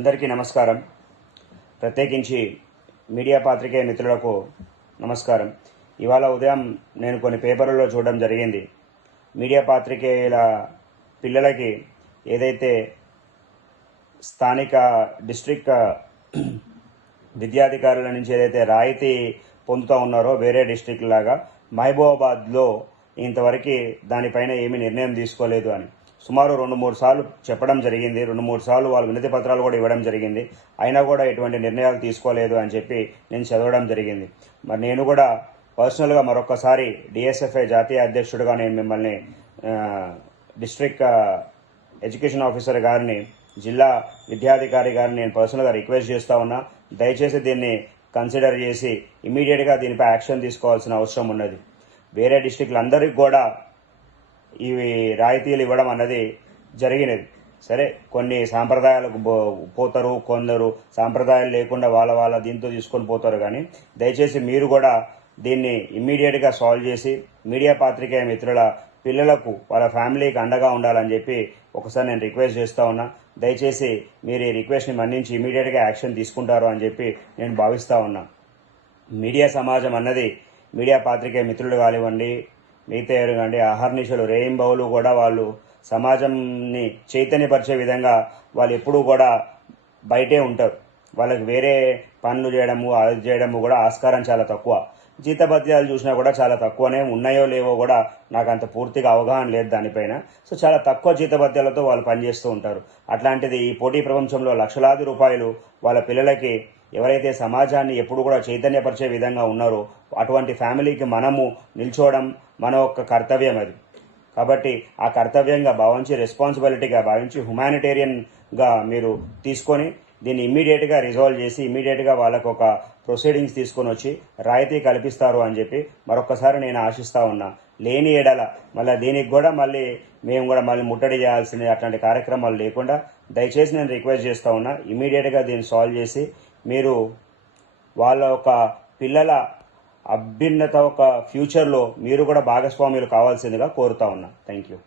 అందరికీ నమస్కారం. ప్రత్యేకించి మీడియా పాత్రికేయ మిత్రులకు నమస్కారం. ఇవాళ ఉదయం నేను కొన్ని పేపర్లలో చూడడం జరిగింది. మీడియా పాత్రికేయుల పిల్లలకి ఏదైతే స్థానిక డిస్ట్రిక్ట్ విద్యాధికారుల నుంచి ఏదైతే రాయితీ పొందుతూ ఉన్నారో వేరే డిస్ట్రిక్ట్ లాగా మహబూబాబాద్లో ఇంతవరకు దానిపైన ఏమీ నిర్ణయం తీసుకోలేదు అని. సుమారు రెండు మూడు సార్లు చెప్పడం జరిగింది. రెండు మూడు సార్లు వాళ్ళు వినతి పత్రాలు కూడా ఇవ్వడం జరిగింది. అయినా కూడా ఎటువంటి నిర్ణయాలు తీసుకోలేదు అని చెప్పి నేను చదవడం జరిగింది. మరి నేను కూడా పర్సనల్గా మరొకసారి డిఎస్ఎఫ్ఐ జాతీయ అధ్యక్షుడిగా నేను మిమ్మల్ని డిస్ట్రిక్ట్ ఎడ్యుకేషన్ ఆఫీసర్ గారిని జిల్లా విద్యాధికారి గారిని నేను పర్సనల్గా రిక్వెస్ట్ చేస్తా ఉన్నా. దయచేసి దీన్ని కన్సిడర్ చేసి ఇమీడియట్గా దీనిపై యాక్షన్ తీసుకోవాల్సిన అవసరం ఉన్నది. వేరే డిస్టిక్లందరికీ కూడా ఇవి రాయితీలు ఇవ్వడం అన్నది జరిగినది. సరే కొన్ని సాంప్రదాయాలకు పో పోతారు కొందరు సాంప్రదాయాలు లేకుండా వాళ్ళ వాళ్ళ దీంతో తీసుకొని పోతారు కానీ దయచేసి మీరు కూడా దీన్ని ఇమ్మీడియట్గా సాల్వ్ చేసి మీడియా పాత్రికేయ మిత్రుల పిల్లలకు వాళ్ళ ఫ్యామిలీకి అండగా ఉండాలని చెప్పి ఒకసారి నేను రిక్వెస్ట్ చేస్తూ ఉన్నా. దయచేసి మీరు ఈ రిక్వెస్ట్ని మన్నించి ఇమీడియట్గా యాక్షన్ తీసుకుంటారు అని చెప్పి నేను భావిస్తూ ఉన్నా. మీడియా సమాజం అన్నది మీడియా పాత్రికేయ మిత్రులు కానివ్వండి మిగతా ఎవరు కానివ్వండి అహర్నిశలు రేయింబవులు కూడా వాళ్ళు సమాజంని చైతన్యపరిచే విధంగా వాళ్ళు ఎప్పుడూ కూడా బయటే ఉంటారు. వాళ్ళకి వేరే పనులు చేయడము అది చేయడము కూడా ఆస్కారం చాలా తక్కువ. జీతభత్యాలు చూసినా కూడా చాలా తక్కువనే ఉన్నాయో లేవో కూడా నాకు అంత పూర్తిగా అవగాహన లేదు దానిపైన. సో చాలా తక్కువ జీతభత్యాలతో వాళ్ళు పనిచేస్తూ ఉంటారు. అట్లాంటిది ఈ పోటీ ప్రపంచంలో లక్షలాది రూపాయలు వాళ్ళ పిల్లలకి ఎవరైతే సమాజాన్ని ఎప్పుడు కూడా చైతన్యపరిచే విధంగా ఉన్నారో అటువంటి ఫ్యామిలీకి మనము నిల్చోవడం మన యొక్క కర్తవ్యం అది. కాబట్టి ఆ కర్తవ్యంగా భావించి రెస్పాన్సిబిలిటీగా భావించి హ్యుమానిటేరియన్గా మీరు తీసుకొని దీన్ని ఇమ్మీడియట్గా రిజాల్వ్ చేసి ఇమ్మీడియట్గా వాళ్ళకు ఒక ప్రొసీడింగ్స్ తీసుకొని వచ్చి రాయితీ కల్పిస్తారు అని చెప్పి మరొకసారి నేను ఆశిస్తా ఉన్నా. లేని ఏడల మళ్ళీ దీనికి కూడా మళ్ళీ మేము కూడా మళ్ళీ ముట్టడి చేయాల్సిన అట్లాంటి కార్యక్రమాలు లేకుండా దయచేసి నేను రిక్వెస్ట్ చేస్తూ ఉన్నా ఇమీడియట్గా దీన్ని సాల్వ్ చేసి మీరు వాళ్ళ ఒక పిల్లల అభ్యున్నత ఒక ఫ్యూచర్లో మీరు కూడా భాగస్వాములు కావాల్సిందిగా కోరుతా ఉన్నా. Thank you